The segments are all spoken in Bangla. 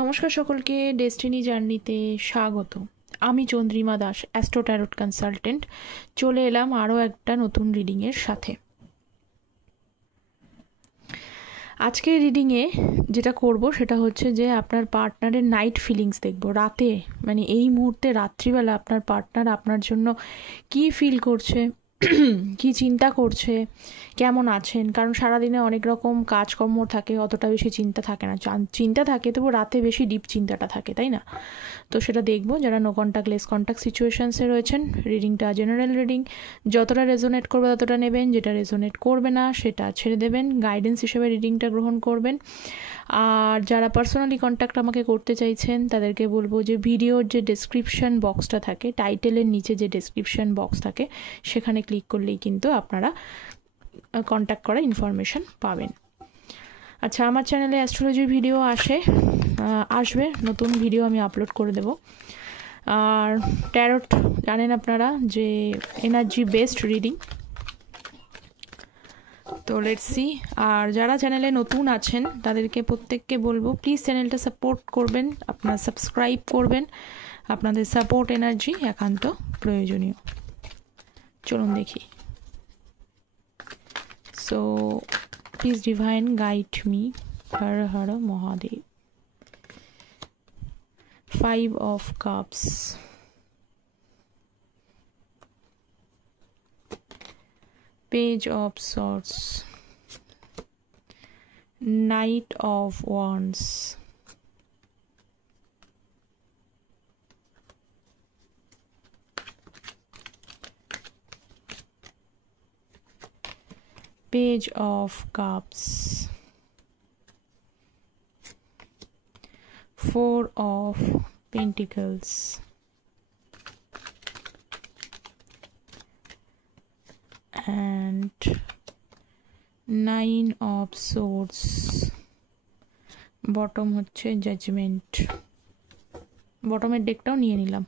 নমস্কার সকলকে, ডেস্টিনি জার্নিতে স্বাগত। আমি Chandrima Das, astro tarot consultant, চলে এলাম আরও একটা নতুন রিডিংয়ের সাথে। আজকের রিডিংয়ে যেটা করব সেটা হচ্ছে যে আপনার পার্টনারের নাইট ফিলিংস দেখব। রাতে মানে এই মুহূর্তে রাত্রিবেলা আপনার পার্টনার আপনার জন্য কি ফিল করছে, কি চিন্তা করছে, কেমন আছেন। কারণ সারাদিনে অনেক রকম কাজকর্ম থাকে, অতটা বেশি চিন্তা থাকে না। চিন্তা থাকে, তবু রাতে বেশি ডিপ চিন্তাটা থাকে, তাই না? তো সেটা দেখবো। যারা নো কন্ট্যাক্ট লেস কন্ট্যাক্ট সিচুয়েশানসে রয়েছেন, রিডিংটা জেনারেল রিডিং, যতটা রেজোনেট করবে ততটা নেবেন, যেটা রেজোনেট করবে না সেটা ছেড়ে দেবেন। গাইডেন্স হিসেবে রিডিংটা গ্রহণ করবেন। আর যারা পার্সোনালি কন্ট্যাক্ট আমাকে করতে চাইছেন তাদেরকে বলবো যে ভিডিওর যে ডেসক্রিপশান বক্সটা থাকে, টাইটেলের নিচে যে ডেসক্রিপশান বক্স থাকে, সেখানে ক্লিক করলেই কিন্তু আপনারা কন্ট্যাক্ট করা ইনফরমেশান পাবেন। আচ্ছা, আমার চ্যানেলে অ্যাস্ট্রোলজির ভিডিও আসবে, নতুন ভিডিও আমি আপলোড করে দেব। আর ট্যারোট জানেন আপনারা যে এনার্জি বেসড রিডিং, তো লেটস সি। আর যারা চ্যানেলে নতুন আছেন তাদেরকে প্রত্যেককে বলবো প্লিজ চ্যানেলটা সাপোর্ট করবেন, আপনারা সাবস্ক্রাইব করবেন। আপনাদের সাপোর্ট এনার্জি একান্ত প্রয়োজনীয়। চলুন দেখি। So please divine guide me. Har Har Mahadev. 5 of Cups, Page of Swords, Knight of Wands, Page of Cups, 4 of Pentacles, and 9 of Swords, bottom হচ্ছে জাজমেন্ট। বটমের ডেকটাও নিয়ে নিলাম।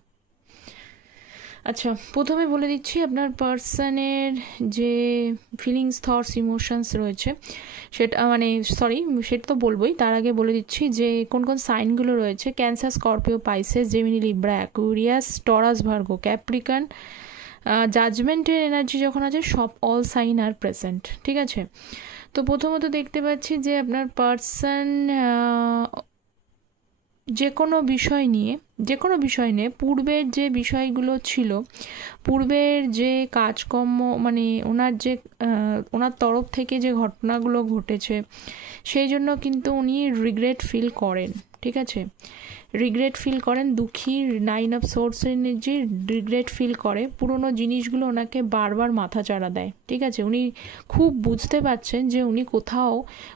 আচ্ছা, প্রথমে বলে দিচ্ছি আপনার পার্সনের যে ফিলিংস, থটস, ইমোশনস রয়েছে সেটা সেটা তো বলবোই। তার আগে বলে দিচ্ছি যে কোন কোন সাইনগুলো রয়েছে। Cancer, Scorpio, Pisces, Gemini, Libra, Aquarius, Taurus, Virgo, Capricorn. জাজমেন্টের এনার্জি যখন আছে সব অল সাইন আর প্রেজেন্ট, ঠিক আছে? তো প্রথমত দেখতে পাচ্ছি যে আপনার পার্সন যে কোনো বিষয় নিয়ে পূর্বের যে বিষয়গুলো ছিল, পূর্বের যে কাজকর্ম, মানে ওনার তরফ থেকে যে ঘটনাগুলো ঘটেছে, সেই জন্য কিন্তু উনি রিগ্রেট ফিল করেন, ঠিক আছে? রিগ্রেট ফিল করেন, দুঃখী। 9 অফ সোর্সের এনার্জি রিগ্রেট ফিল করে। পুরনো জিনিসগুলো ওনাকে বারবার মাথা চাড়া দেয়, ঠিক আছে? উনি খুব বুঝতে পারছেন যে উনি কোথাও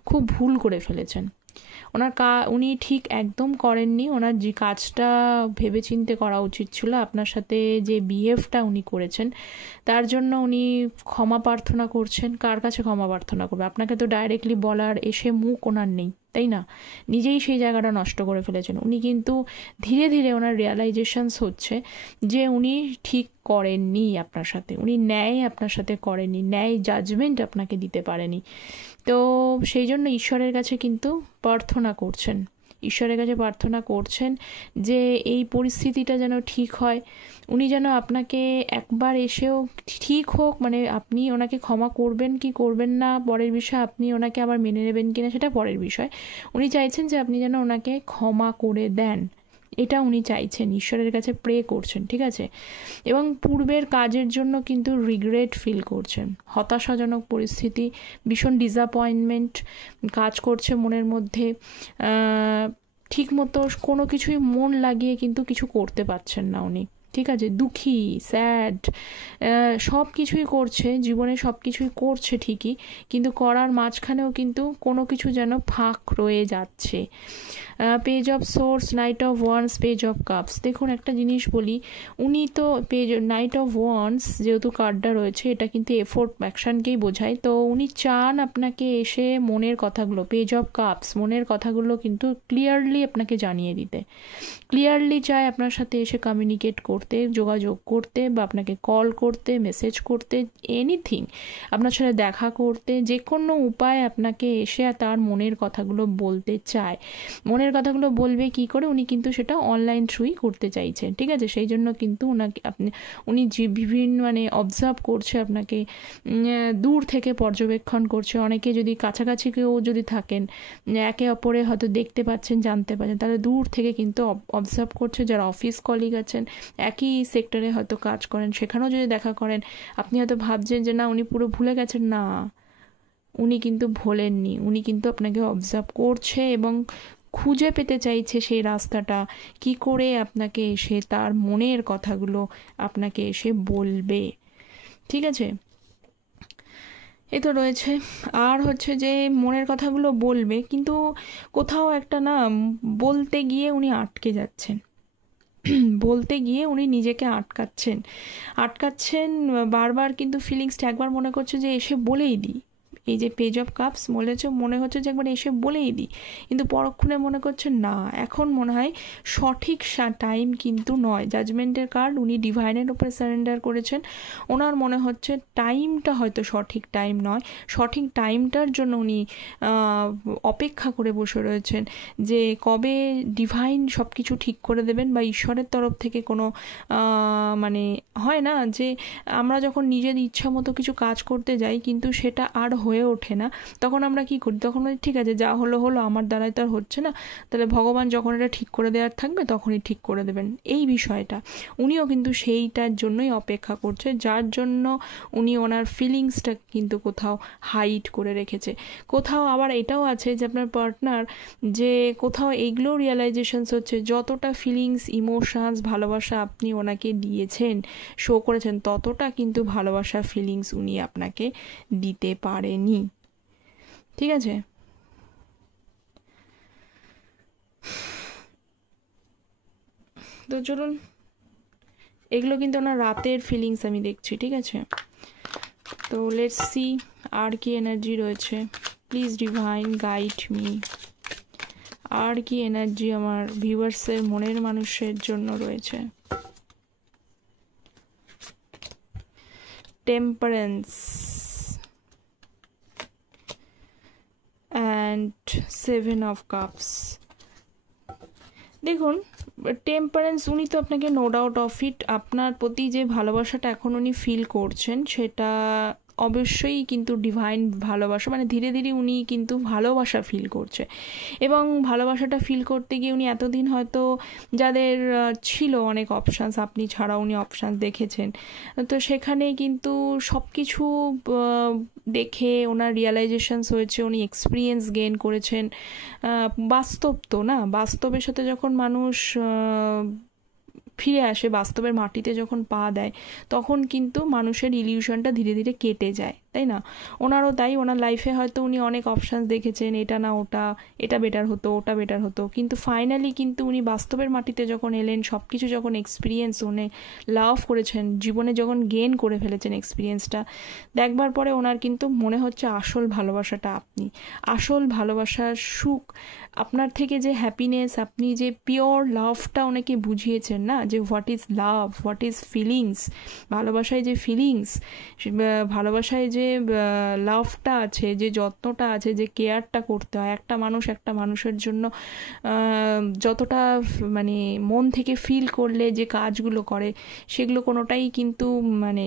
খুব ভুল করে ফেলেছেন। উনি ঠিক একদম করেননি। ওনার যে কাজটা ভেবেচিন্তে করা উচিত ছিল। আপনার সাথে যে বিহেভটা উনি করেছেন তার জন্য উনি ক্ষমা প্রার্থনা করছেন। কার কাছে ক্ষমা প্রার্থনা করবে? আপনাকে তো ডাইরেক্টলি বলার এসে মুখ ওনার নেই, তাই না? নিজেই সেই জায়গাটা নষ্ট করে ফেলেছেন। উনি কিন্তু ধীরে ধীরে ওনার রিয়ালাইজেশনস হচ্ছে যে উনি ঠিক করেননি আপনার সাথে, উনি ন্যায় আপনার সাথে করেননি, ন্যায় জাজমেন্ট আপনাকে দিতে পারেনি। তো সেই জন্য ঈশ্বরের কাছে কিন্তু প্রার্থনা করছেন যে এই পরিস্থিতিটা যেন ঠিক হয়। উনি যেন আপনাকে একবার এসেও ঠিক হোক, মানে আপনি ওনাকে ক্ষমা করবেন কি করবেন না পরের বিষয়, আপনি ওনাকে আবার মেনে নেবেন কিনা সেটা পরের বিষয়। উনি চাইছেন যে আপনি যেন ওনাকে ক্ষমা করে দেন, এটা উনি চাইছেন, ঈশ্বরের কাছে প্রে করছেন, ঠিক আছে? এবং পূর্বের কাজের জন্য কিন্তু রিগ্রেট ফিল করছেন। হতাশাজনক পরিস্থিতি, ভীষণ ডিসঅ্যাপয়েন্টমেন্ট কাজ করছে মনের মধ্যে। ঠিকমতো কোনো কিছুই মন লাগিয়ে কিন্তু কিছু করতে পারছেন না উনি, ঠিক আছে? দুঃখী, স্যাড, সব কিছুই করছে জীবনে, সব কিছুই করছে ঠিকই, কিন্তু করার মাঝখানেও কিন্তু কোনো কিছু যেন ফাঁক রয়ে যাচ্ছে। Page of swords, night of wands, page of cups. দেখুন একটা জিনিস বলি, উনি তো নাইট অফ ওয়ান্স যেহেতু কার্ডটা রয়েছে, এটা কিন্তু এফোর্ট অ্যাকশানকেই বোঝায়। তো উনি চান আপনাকে এসে মনের কথাগুলো, পেজ অফ কাপস, মনের কথাগুলো কিন্তু ক্লিয়ারলি আপনাকে জানিয়ে দিতে, ক্লিয়ারলি চায় আপনার সাথে এসে কমিউনিকেট করতে, যোগাযোগ করতে, বা আপনাকে কল করতে, মেসেজ করতে, এনিথিং, আপনার সাথে দেখা করতে, যে কোনো উপায় আপনাকে এসে তার মনের কথাগুলো বলতে চায়। মনের মনের কথাগুলো বলবে কি করে, উনি কিন্তু সেটা অনলাইন থ্রুই করতে চাইছেন, ঠিক আছে। সেই জন্য কিন্তু উনি যে বিভিন্ন মানে অবজার্ভ করছে আপনাকে, দূর থেকে পর্যবেক্ষণ করছে। অনেকে যদি কাছাকাছি কেউ যদি থাকেন, একে অপরে হয়তো দেখতে পাচ্ছেন, জানতে পারছেন, তাহলে দূর থেকে কিন্তু অবজার্ভ করছে। যারা অফিস কলিগ আছেন, একই সেক্টরে হয়তো কাজ করেন, সেখানেও যদি দেখা করেন, আপনি হয়তো ভাবছেন যে না উনি পুরো ভুলে গেছেন, না উনি কিন্তু ভোলেননি, উনি কিন্তু আপনাকে অবজার্ভ করছে এবং খুঁজে পেতে চাইছে সেই রাস্তাটা, কি করে আপনাকে এসে তার মনের কথাগুলো আপনাকে এসে বলবে, ঠিক আছে। এই তো রয়েছে। আর হচ্ছে যে মনের কথাগুলো বলবে, কিন্তু কোথাও একটা না বলতে গিয়ে উনি আটকে যাচ্ছেন, বলতে গিয়ে উনি নিজেকে আটকাচ্ছেন বারবার, কিন্তু ফিলিংসটা একবার মনে করছে যে এসে বলেই দিই। এই যে পেজ অফ কাপস মনে হচ্ছে যে একবার এসে বলেই দিই, কিন্তু পরক্ষণে মনে করছে না, এখন মনে হয় সঠিক টাইম কিন্তু নয়। জাজমেন্টের কার্ড, উনি ডিভাইনের উপরে সারেন্ডার করেছেন, ওনার মনে হচ্ছে টাইমটা হয়তো সঠিক টাইম নয়, সঠিক টাইমটার জন্য উনি অপেক্ষা করে বসে রয়েছেন যে কবে ডিভাইন সব কিছু ঠিক করে দেবেন, বা ঈশ্বরের তরফ থেকে কোনো মানে হয় না যে আমরা যখন নিজের ইচ্ছা মতো কিছু কাজ করতে যাই কিন্তু সেটা আর হয়ে ওঠে না, তখন আমরা কি করি, তখন ঠিক আছে যা হলো আমার দ্বারাই তো আর হচ্ছে না, তাহলে ভগবান যখন এটা ঠিক করে দেওয়ার থাকবে তখনই ঠিক করে দেবেন। এই বিষয়টা উনিও কিন্তু সেইটার জন্যই অপেক্ষা করছে, যার জন্য উনি ওনার ফিলিংসটা কিন্তু কোথাও হাইড করে রেখেছে। কোথাও আবার এটাও আছে যে আপনার পার্টনার যে কোথাও এইগুলো রিয়েলাইজেশনস হচ্ছে, যতটা ফিলিংস, ইমোশনস, ভালোবাসা আপনি ওনাকে দিয়েছেন, শো করেছেন, ততটা কিন্তু ভালোবাসা ফিলিংস উনি আপনাকে দিতে পারেনি, ঠিক আছে। তো চলুন, এগুলো কিন্তু ওনার রাতের ফিলিংস আমি দেখছি, ঠিক আছে। তো লেটস সি আর কি এনার্জি রয়েছে। প্লিজ ডিভাইন গাইড মি, আর কি এনার্জি আমার ভিউয়ার্সের মনের মানুষের জন্য রয়েছে। Temperance and 7 of cups. দেখুন, টেম্পারেন্স, উনি তো আপনাকে নো ডাউট অফ ইট, আপনার প্রতি যে ভালোবাসাটা এখন উনি ফিল করছেন সেটা অবশ্যই কিন্তু ডিভাইন ভালোবাসা, মানে ধীরে ধীরে উনি কিন্তু ভালোবাসা ফিল করছে, এবং ভালোবাসাটা ফিল করতে গিয়ে উনি এতদিন হয়তো যাদের ছিল অনেক অপশানস, আপনি ছাড়া উনি অপশানস দেখেছেন, তো সেখানে কিন্তু সব কিছু দেখে ওনার রিয়েলাইজেশনস হয়েছে, উনি এক্সপিরিয়েন্স গেইন করেছেন। বাস্তব তো না, বাস্তবের সাথে যখন মানুষ ফিরে আসে, বাস্তবের মাটিতে যখন পা দেয়, তখন কিন্তু মানুষের ইলিউশনটা ধীরে ধীরে কেটে যায়, তাই না। ওনারও তাই, ওনার লাইফে হয়তো উনি অনেক অপশানস দেখেছেন, এটা না ওটা, এটা বেটার হতো, ওটা বেটার হতো, কিন্তু ফাইনালি কিন্তু উনি বাস্তবের মাটিতে যখন এলেন, সব কিছু যখন এক্সপিরিয়েন্স উনি লাভ করেছেন, জীবনে যখন গেইন করে ফেলেছেন এক্সপিরিয়েন্সটা, দেখবার পরে ওনার কিন্তু মনে হচ্ছে আসল ভালোবাসাটা আপনি, আসল ভালোবাসার সুখ, আপনার থেকে যে হ্যাপিনেস, আপনি যে পিওর লাভটা ওনাকে বুঝিয়েছেন না, যে what is love, what is feelings, ভালোবাসায় যে ফিলিংস, ভালোবাসায় যে লাভটা আছে, যে যত্নটা আছে, যে কেয়ারটা করতে হয়, একটা মানুষ একটা মানুষের জন্য যতটা মানে মন থেকে ফিল করলে যে কাজগুলো করে, সেগুলো কোনোটাই কিন্তু মানে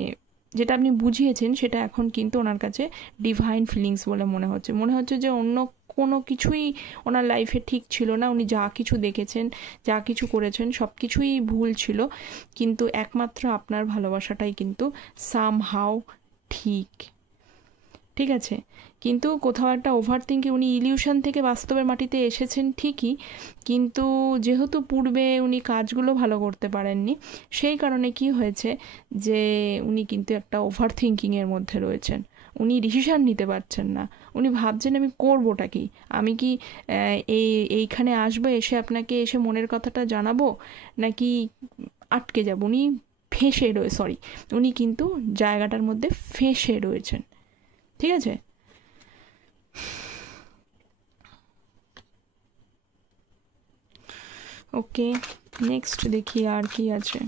যেটা আপনি বুঝিয়েছেন সেটা এখন কিন্তু ওনার কাছে ডিভাইন ফিলিংস বলে মনে হচ্ছে যে অন্য কোনো কিছুই ওনার লাইফে ঠিক ছিল না, উনি যা কিছু দেখেছেন, যা কিছু করেছেন, সব কিছুই ভুল ছিল, কিন্তু একমাত্র আপনার ভালোবাসাটাই কিন্তু সামহাও ঠিক, ঠিক আছে। কিন্তু কোথাও একটা ওভার থিঙ্কে উনি ইলিউশন থেকে বাস্তবের মাটিতে এসেছেন ঠিকই, কিন্তু যেহেতু পূর্বে উনি কাজগুলো ভালো করতে পারেননি, সেই কারণে কি হয়েছে যে উনি কিন্তু একটা ওভার থিঙ্কিংয়ের মধ্যে রয়েছেন, উনি ডিসিশান নিতে পারছেন না, উনি ভাবছেন আমি করবোটা কি, আমি কি এইখানে আসবো, এসে আপনাকে এসে মনের কথাটা জানাবো, নাকি আটকে যাব। উনি উনি কিন্তু জায়গাটার মধ্যে ফেঁসে রয়েছেন, ঠিক আছে। ওকে, নেক্সট দেখি আর কি আছে।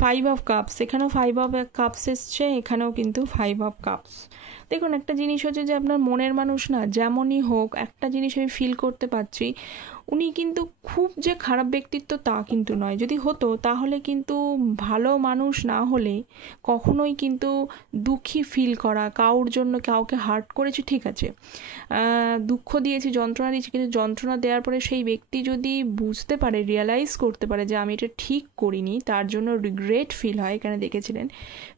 5 অফ কাপস, এখানেও 5 অফ কাপস এসছে, এখানেও কিন্তু 5 অফ কাপস। দেখুন একটা জিনিস হচ্ছে যে আপনার মনের মানুষ না যেমনই হোক, একটা জিনিস আমি ফিল করতে পারছি, উনি কিন্তু খুব যে খারাপ ব্যক্তিত্ব তা কিন্তু নয়। যদি হতো তাহলে কিন্তু ভালো মানুষ না হলে কখনোই কিন্তু দুঃখী ফিল করা, কাউর জন্য কাউকে হার্ট করেছি ঠিক আছে, দুঃখ দিয়েছি, যন্ত্রণা দিয়েছি, কিন্তু যন্ত্রণা দেওয়ার পরে সেই ব্যক্তি যদি বুঝতে পারে, রিয়েলাইজ করতে পারে যে আমি এটা ঠিক করিনি, তার জন্য রিগ্রেট ফিল হয়, এখানে দেখেছিলেন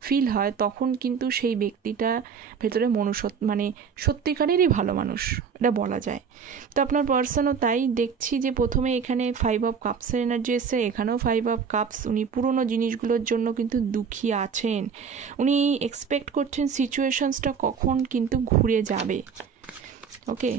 ফিল হয়, তখন কিন্তু সেই ব্যক্তিটা ভেতরে মানে সত্যিকারেরই ভালো মানুষ, এটা বলা যায়। তো আপনার পার্সনও তাই দেখছি যে প্রথমে এখানে 5 অফ কাপসের এনার্জি এসছে, এখানেও 5 অফ কাপস। উনি পুরনো জিনিসগুলোর জন্য কিন্তু দুঃখী আছেন, উনি এক্সপেক্ট করছেন সিচুয়েশনসটা কখন কিন্তু ঘুরে যাবে। Okay,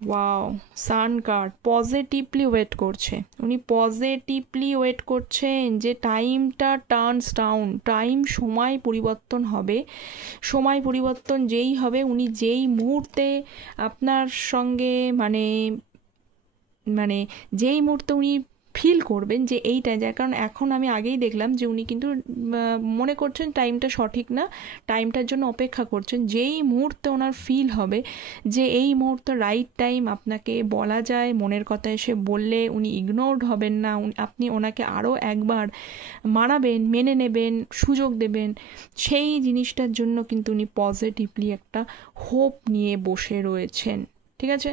wow, sun card positively wait করছে, উনি পজিটিভলি ওয়েট করছেন যে টাইমটা টার্নস ডাউন, সময় পরিবর্তন হবে, সময় পরিবর্তন যেই হবে, উনি যেই মুহূর্তে আপনার সঙ্গে মানে মানে যেই মুহূর্তে উনি ফিল করবেন যে এইটা, যার কারণ এখন আমি আগেই দেখলাম যে উনি কিন্তু মনে করছেন টাইমটা সঠিক না, টাইমটার জন্য অপেক্ষা করছেন, যেই মুহূর্তে ওনার ফিল হবে যে এই মুহূর্তে রাইট টাইম, আপনাকে বলা যায় মনের কথা এসে বললে উনি ইগনোরড হবেন না, আপনি ওনাকে আরও একবার মানাবেন, মেনে নেবেন, সুযোগ দেবেন, সেই জিনিসটার জন্য কিন্তু উনি পজিটিভলি একটা হোপ নিয়ে বসে রয়েছেন। ঠিক আছে,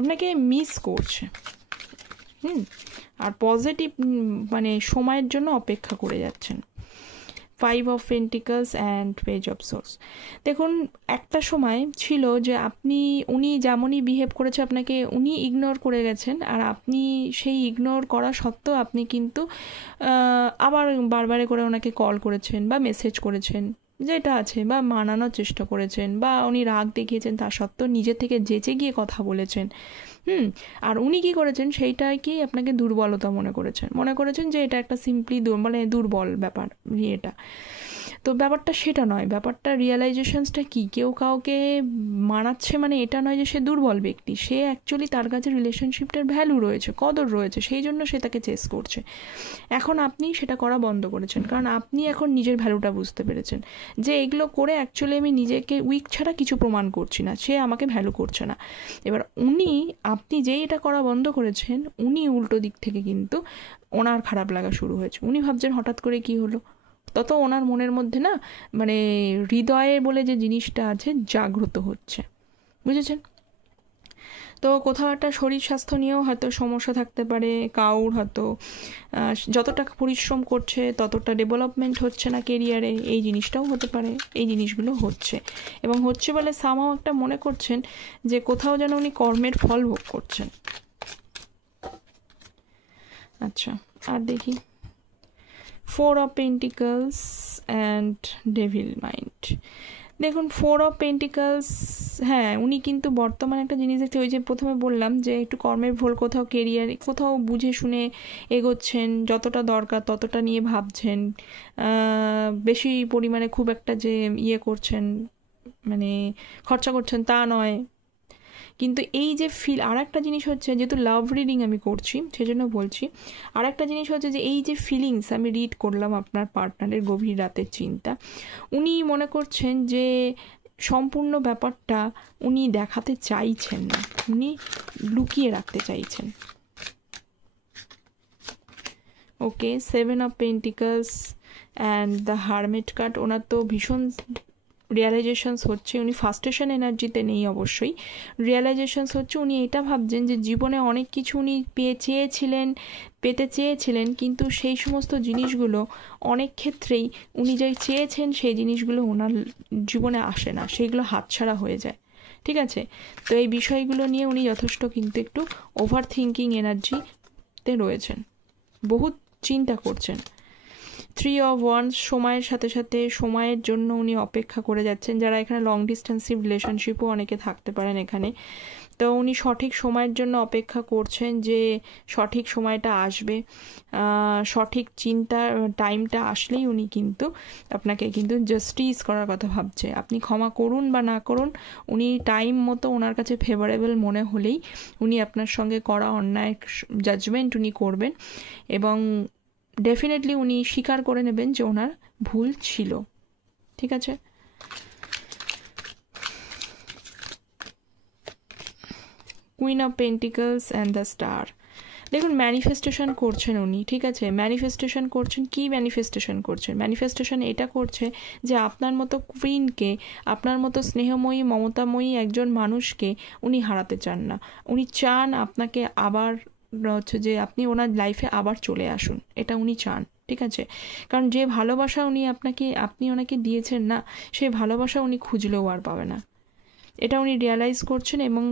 আপনাকে মিস করছে, আর পজিটিভ মানে সময়ের জন্য অপেক্ষা করে যাচ্ছেন। 5 of Pentacles and page of swords. দেখুন একটা সময় ছিল যে উনি যেমনই বিহেভ করেছে আপনাকে, উনি ইগনোর করে গেছেন, আর আপনি সেই ইগনোর করা সত্ত্বেও আপনি কিন্তু আবার বারবারে করে ওনাকে কল করেছেন বা মেসেজ করেছেন, যেটা আছে, বা মানানোর চেষ্টা করেছেন, বা উনি রাগ দেখিয়েছেন, তা সত্ত্বেও নিজে থেকে যেচে গিয়ে কথা বলেছেন। আর উনি কি করেছেন সেইটাই কি আপনাকে দুর্বলতা মনে করেছেন যে এটা একটা সিম্পলি মানে দুর্বল ব্যাপার এটা। তো ব্যাপারটা সেটা নয়, ব্যাপারটা রিয়েলাইজেশনসটা কি, কেউ কাউকে মানাচ্ছে মানে এটা নয় যে সে দুর্বল ব্যক্তি, সে অ্যাকচুয়ালি তার কাছে রিলেশনশিপটার ভ্যালু রয়েছে, কদর রয়েছে, সেই জন্য সে তাকে চেস করছে। এখন আপনি সেটা করা বন্ধ করেছেন, কারণ আপনি এখন নিজের ভ্যালুটা বুঝতে পেরেছেন যে এগুলো করে অ্যাকচুয়ালি আমি নিজেকে উইক ছাড়া কিছু প্রমাণ করছি না, সে আমাকে ভ্যালু করছে না। এবার আপনি যেই এটা করা বন্ধ করেছেন, উনি উল্টো দিক থেকে কিন্তু ওনার খারাপ লাগা শুরু হয়েছে, উনি ভাবছেন হঠাৎ করে কি হলো, তত ওনার মনের মধ্যে না মানে হৃদয়ে বলে যে জিনিসটা আছে জাগ্রত হচ্ছে, বুঝেছেন? তো কোথাও একটা শরীর স্বাস্থ্য নিয়েও হয়তো সমস্যা থাকতে পারে, কাউর হয়তো যতটা পরিশ্রম করছে ততটা ডেভেলপমেন্ট হচ্ছে না কেরিয়ারে, এই জিনিসটাও হতে পারে, এই জিনিসগুলো হচ্ছে, এবং হচ্ছে বলে সামাও একটা মনে করছেন যে কোথাও যেন উনি কর্মের ফল ভোগ করছেন। আচ্ছা, আর দেখি 4 of Pentacles and devil mind. দেখুন 4 অফ পেন্টিকলস, হ্যাঁ উনি কিন্তু বর্তমানে একটা জিনিস দেখতে, ওই যে প্রথমে বললাম যে একটু কর্মের ভুল, কোথাও কেরিয়ার, কোথাও বুঝে শুনে এগোচ্ছেন, যতটা দরকার ততটা নিয়ে ভাবছেন, বেশি পরিমাণে খুব একটা যে করছেন মানে খরচা করছেন তা নয়, কিন্তু এই যে আর একটা জিনিস হচ্ছে, যেহেতু লাভ রিডিং আমি করছি সেজন্য বলছি, আর একটা জিনিস হচ্ছে যে এই যে ফিলিংস আমি রিড করলাম আপনার পার্টনারের গভীর রাতের চিন্তা, উনি মনে করছেন যে সম্পূর্ণ ব্যাপারটা উনি দেখাতে চাইছেন না, উনি লুকিয়ে রাখতে চাইছেন। Okay, 7 of Pentacles and the Hermit card, ওনার তো ভীষণ রিয়েলাইজেশনস হচ্ছে, উনি ফার্স্টেশন এনার্জিতে নেই অবশ্যই, রিয়েলাইজেশনস হচ্ছে উনি এটা ভাবছেন যে জীবনে অনেক কিছু উনি পেতে চেয়েছিলেন, কিন্তু সেই সমস্ত জিনিসগুলো অনেক ক্ষেত্রেই উনি যাই চেয়েছেন সেই জিনিসগুলো ওনার জীবনে আসে না, সেইগুলো হাতছাড়া হয়ে যায়। ঠিক আছে, তো এই বিষয়গুলো নিয়ে উনি যথেষ্ট কিন্তু একটু ওভার থিঙ্কিং এনার্জিতে রয়েছেন, বহুত চিন্তা করছেন। 3 অফ ওয়ান্স, সময়ের সাথে সাথে সময়ের জন্য উনি অপেক্ষা করে যাচ্ছেন, যারা এখানে লং ডিস্টেন্সিভ রিলেশনশিপও অনেকে থাকতে পারেন এখানে, তো উনি সঠিক সময়ের জন্য অপেক্ষা করছেন, যে সঠিক সময়টা আসবে, সঠিক চিন্তার টাইমটা আসলেই উনি কিন্তু আপনাকে কিন্তু জাস্টিস করার কথা ভাবছে। আপনি ক্ষমা করুন বা না করুন, উনি টাইম মতো ওনার কাছে ফেভারেবল মনে হলেই উনি আপনার সঙ্গে করা অন্যায় জাজমেন্ট উনি করবেন, এবং ডেফিনেটলি উনি স্বীকার করে নেবেন যে ওনার ভুল ছিল। ঠিক আছে? Queen of Pentacles and the star. দেখুন, ম্যানিফেস্টেশন করছেন উনি, ঠিক আছে? ম্যানিফেস্টেশন করছেন, কি ম্যানিফেস্টেশন করছেন? ম্যানিফেস্টেশন এটা করছে যে আপনার মতো কুইনকে, আপনার মতো স্নেহময়ী মমতাময়ী একজন মানুষকে উনি হারাতে চান না। উনি চান আপনাকে আবার হচ্ছে যে আপনি ওনার লাইফে আবার চলে আসুন, এটা উনি চান। ঠিক আছে? কারণ যে ভালোবাসা আপনি ওনাকে দিয়েছেন না, সেই ভালোবাসা উনি খুঁজলেও আর পাবে না, এটা উনি রিয়ালাইজ করছেন। এবং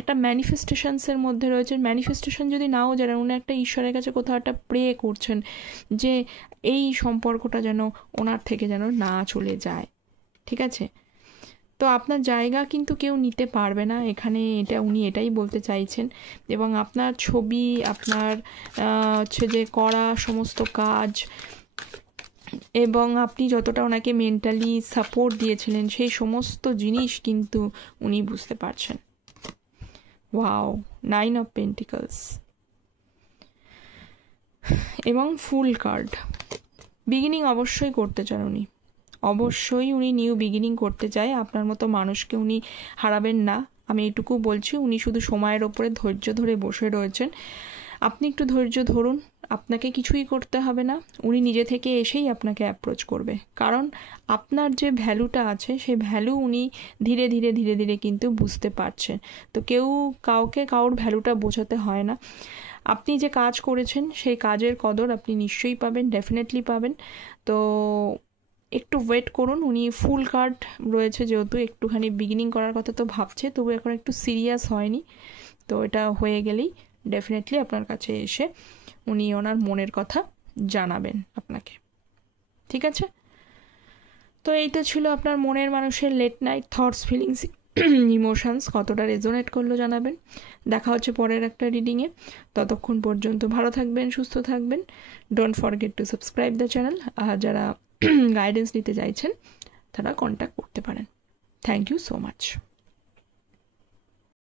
একটা ম্যানিফেস্টেশনসের মধ্যে রয়েছে। ম্যানিফেস্টেশন যদি নাও জানেন, উনি একটা ঈশ্বরের কাছে কোথাও একটা প্রে করছেন যে এই সম্পর্কটা যেন ওনার থেকে যেন না চলে যায়। ঠিক আছে? তো আপনার জায়গা কিন্তু কেউ নিতে পারবে না এখানে, এটা উনি এটাই বলতে চাইছেন। এবং আপনার ছবি, আপনার হচ্ছে যে করা সমস্ত কাজ, এবং আপনি যতটা ওনাকে মেন্টালি সাপোর্ট দিয়েছিলেন, সেই সমস্ত জিনিস কিন্তু উনি বুঝতে পারছেন। ওয়াও, 9 অফ পেন্টিকলস এবং ফুল কার্ড। বিগিনিং অবশ্যই করতে চান উনি, অবশ্যই উনি নিউ বিগিনিং করতে চায়। আপনার মতো মানুষকে উনি হারাবেন না, আমি এটুকু বলছি। উনি শুধু সময়ের ওপরে ধৈর্য ধরে বসে রয়েছেন। আপনি একটু ধৈর্য ধরুন, আপনাকে কিছুই করতে হবে না, উনি নিজে থেকে এসেই আপনাকে অ্যাপ্রোচ করবে। কারণ আপনার যে ভ্যালুটা আছে, সেই ভ্যালু উনি ধীরে ধীরে ধীরে ধীরে কিন্তু বুঝতে পারছেন। তো কাউকে কারোর ভ্যালুটা বোঝাতে হয় না। আপনি যে কাজ করেছেন, সেই কাজের কদর আপনি নিশ্চয়ই পাবেন, ডেফিনেটলি পাবেন। তো একটু ওয়েট করুন। উনি ফুল কার্ড রয়েছে যেহেতু, একটুখানি বিগিনিং করার কথা তো ভাবছে, তবু এখন একটু সিরিয়াস হয়নি। তো এটা হয়ে গেলেই ডেফিনেটলি আপনার কাছে এসে উনি ওনার মনের কথা জানাবেন আপনাকে। ঠিক আছে? তো এই তো ছিল আপনার মনের মানুষের late night thoughts, feelings, emotions. কতটা রেজোনেট করলো জানাবেন। দেখা হচ্ছে পরের একটা রিডিংয়ে। ততক্ষণ পর্যন্ত ভালো থাকবেন, সুস্থ থাকবেন। Don't forget to subscribe the channel. আর যারা গাইডেন্স নিতে চাইছেন তারা কন্ট্যাক্ট করতে পারেন। Thank you so much.